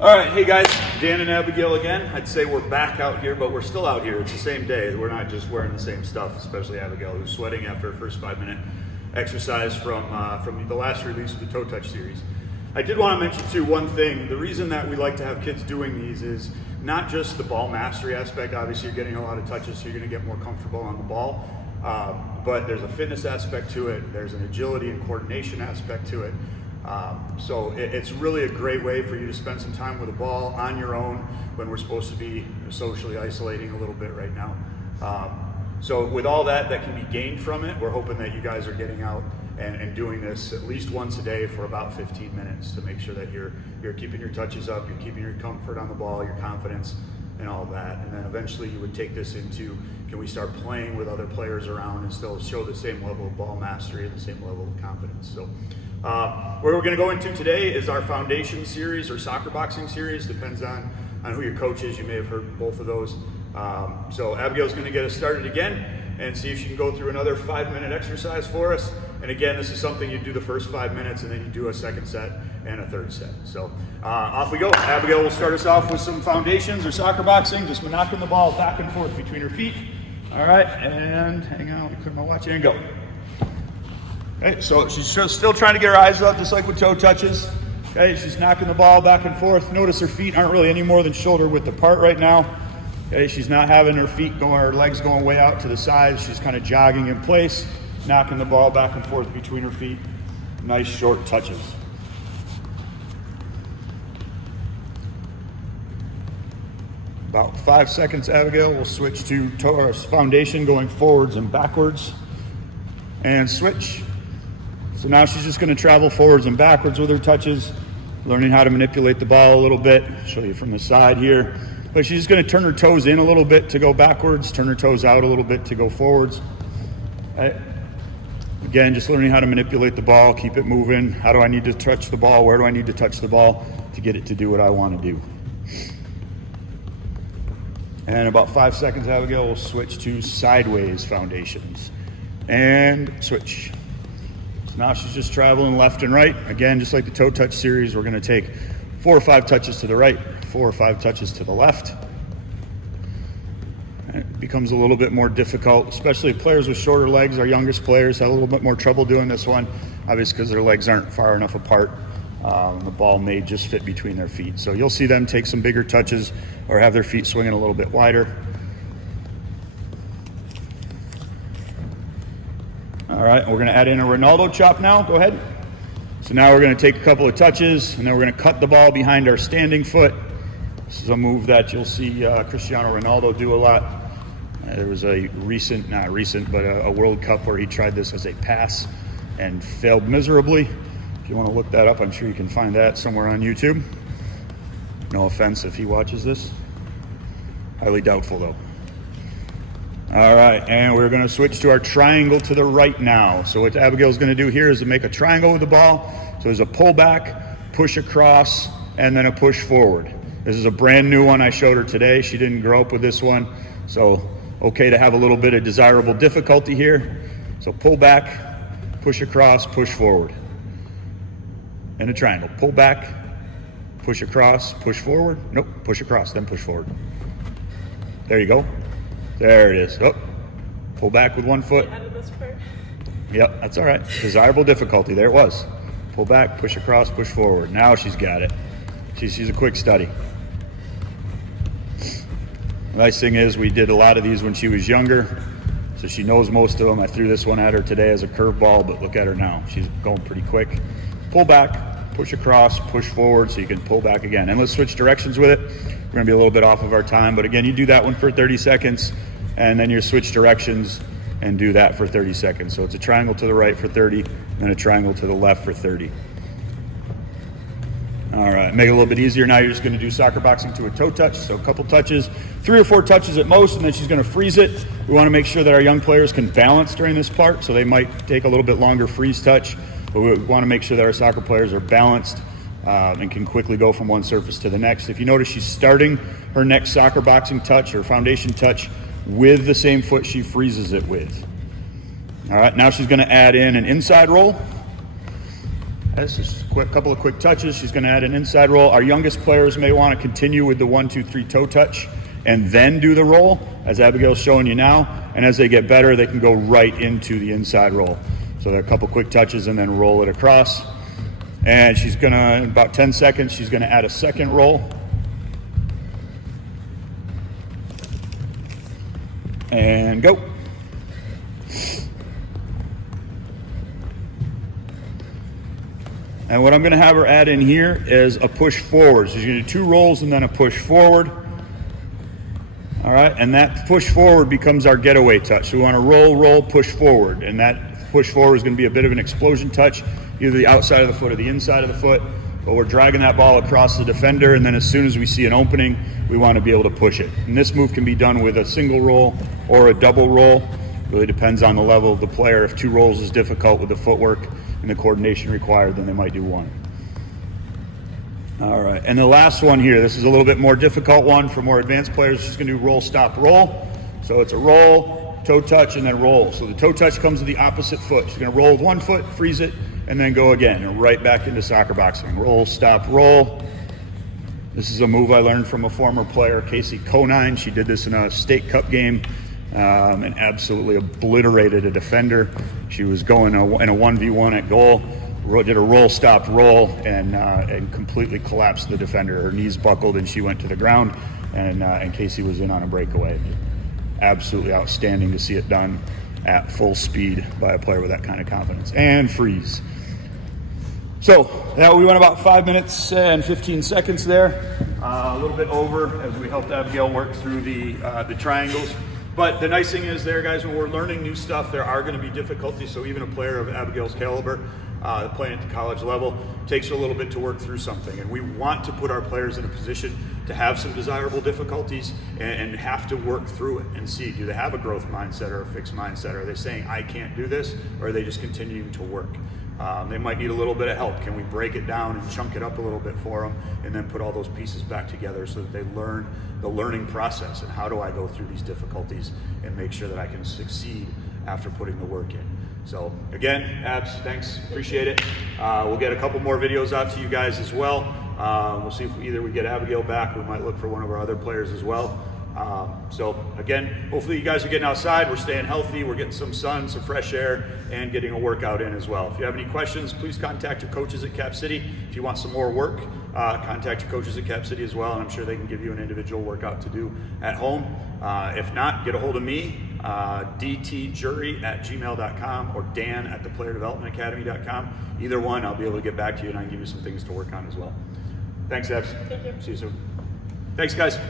All right, hey guys, Dan and Abigail again. I'd say we're back out here, but we're still out here. It's the same day. We're not just wearing the same stuff, especially Abigail, who's sweating after her first 5-minute exercise from the last release of the Toe Touch series. I did want to mention too one thing. The reason that we like to have kids doing these is not just the ball mastery aspect. Obviously, you're getting a lot of touches, so you're going to get more comfortable on the ball. But there's a fitness aspect to it. There's an agility and coordination aspect to it. So it's really a great way for you to spend some time with a ball on your own when we're supposed to be socially isolating a little bit right now. So with all that can be gained from it, we're hoping that you guys are getting out and doing this at least once a day for about 15 minutes to make sure that you're keeping your touches up, you're keeping your comfort on the ball, your confidence, and all that. And then eventually you would take this into, can we start playing with other players around and still show the same level of ball mastery and the same level of confidence. So where we're going to go into today is our foundation series or soccer boxing series. Depends on who your coach is. You may have heard both of those. So Abigail's going to get us started again and see if she can go through another 5-minute exercise for us. And again, this is something you do the first 5 minutes and then you do a second set and a third set. So off we go. Abigail will start us off with some foundations or soccer boxing, just knocking the ball back and forth between her feet. All right, and hang on, let me clear my watch and go. Okay, so she's still trying to get her eyes up, just like with toe touches. Okay, she's knocking the ball back and forth. Notice her feet aren't really any more than shoulder width apart right now. Okay, she's not having her feet going, her legs going way out to the sides. She's kind of jogging in place, knocking the ball back and forth between her feet. Nice short touches. About 5 seconds, Abigail. We'll switch to foundation, going forwards and backwards. And switch. So now she's just going to travel forwards and backwards with her touches, learning how to manipulate the ball a little bit. Show you from the side here. But she's just going to turn her toes in a little bit to go backwards, turn her toes out a little bit to go forwards. Again, just learning how to manipulate the ball, keep it moving. How do I need to touch the ball? Where do I need to touch the ball to get it to do what I want to do? And about 5 seconds, Abigail, we'll switch to sideways foundations. And switch. So now she's just traveling left and right. Again, just like the toe touch series, we're going to take 4 or 5 touches to the right, 4 or 5 touches to the left. And it becomes a little bit more difficult, especially players with shorter legs. Our youngest players have a little bit more trouble doing this one, obviously because their legs aren't far enough apart. The ball may just fit between their feet. So you'll see them take some bigger touches or have their feet swinging a little bit wider. All right, we're going to add in a Ronaldo Chop now. Go ahead. So now we're going to take a couple of touches, and then we're going to cut the ball behind our standing foot. This is a move that you'll see Cristiano Ronaldo do a lot. There was a a World Cup where he tried this as a pass and failed miserably. If you want to look that up, I'm sure you can find that somewhere on YouTube. No offense if he watches this. Highly doubtful, though. All right, and we're going to switch to our triangle to the right now. So what Abigail's going to do here is to make a triangle with the ball. So there's a pull back, push across, and then a push forward. This is a brand new one I showed her today. She didn't grow up with this one. So okay to have a little bit of desirable difficulty here. So pull back, push across, push forward. And a triangle. Pull back, push across, push forward. Nope, push across, then push forward. There you go. There it is. Oh, pull back with one foot. Yep, that's all right. Desirable difficulty. There it was. Pull back, push across, push forward. Now she's got it. She's a quick study. The nice thing is we did a lot of these when she was younger, so she knows most of them. I threw this one at her today as a curveball, but look at her now. She's going pretty quick. Pull back, push across, push forward, so you can pull back again. And let's switch directions with it. We're going to be a little bit off of our time, but again, you do that one for 30 seconds, and then you switch directions and do that for 30 seconds. So it's a triangle to the right for 30, and a triangle to the left for 30. All right, make it a little bit easier. Now you're just going to do soccer boxing to a toe touch. So a couple touches, 3 or 4 touches at most, and then she's going to freeze it. We want to make sure that our young players can balance during this part, so they might take a little bit longer freeze touch, but we want to make sure that our soccer players are balanced and can quickly go from one surface to the next. If you notice, she's starting her next soccer boxing touch or foundation touch with the same foot she freezes it with. All right, now she's going to add in an inside roll. This is a couple of quick touches. She's going to add an inside roll. Our youngest players may want to continue with the 1, 2, 3 toe touch and then do the roll, as Abigail's showing you now. And as they get better, they can go right into the inside roll. So there are a couple quick touches and then roll it across. And she's going to, in about 10 seconds, she's going to add a second roll. And go. And what I'm going to have her add in here is a push forward. So she's going to do 2 rolls and then a push forward. All right, and that push forward becomes our getaway touch. So we want to roll, roll, push forward. And that push forward is going to be a bit of an explosion touch, either the outside of the foot or the inside of the foot. But we're dragging that ball across the defender, and then as soon as we see an opening, we want to be able to push it. And this move can be done with a single roll or a double roll. Really depends on the level of the player. If 2 rolls is difficult with the footwork and the coordination required, then they might do 1. All right, and the last one here, this is a little bit more difficult one for more advanced players. She's gonna do roll, stop, roll. So it's a roll, toe touch, and then roll. So the toe touch comes to the opposite foot. She's gonna roll with 1 foot, freeze it, and then go again, and right back into soccer boxing. Roll, stop, roll. This is a move I learned from a former player, Casey Conine. She did this in a state cup game and absolutely obliterated a defender. She was going in a 1v1 at goal. Did a roll, stop, roll, and completely collapsed the defender. Her knees buckled and she went to the ground, and Casey was in on a breakaway. Absolutely outstanding to see it done at full speed by a player with that kind of confidence. And freeze. So we went about 5 minutes and 15 seconds there, a little bit over as we helped Abigail work through the triangles. But the nice thing is there, guys, when we're learning new stuff, there are going to be difficulties. So even a player of Abigail's caliber, playing at the college level, takes a little bit to work through something. And we want to put our players in a position to have some desirable difficulties and have to work through it and see, do they have a growth mindset or a fixed mindset? Are they saying, I can't do this? Or are they just continuing to work? They might need a little bit of help. Can we break it down and chunk it up a little bit for them and then put all those pieces back together so that they learn the learning process and how do I go through these difficulties and make sure that I can succeed after putting the work in. So again, Abs, thanks, appreciate it. We'll get a couple more videos out to you guys as well. We'll see if either we get Abigail back, we might look for one of our other players as well. So again, hopefully you guys are getting outside, we're staying healthy, we're getting some sun, some fresh air, and getting a workout in as well. If you have any questions, please contact your coaches at Cap City. If you want some more work, contact your coaches at Cap City as well, and I'm sure they can give you an individual workout to do at home. If not, get a hold of me, dtjury@gmail.com or dan@theplayerdevelopmentacademy.com. Either one, I'll be able to get back to you and I can give you some things to work on as well. Thanks, Ebs. Thank you. See you soon. Thanks, guys.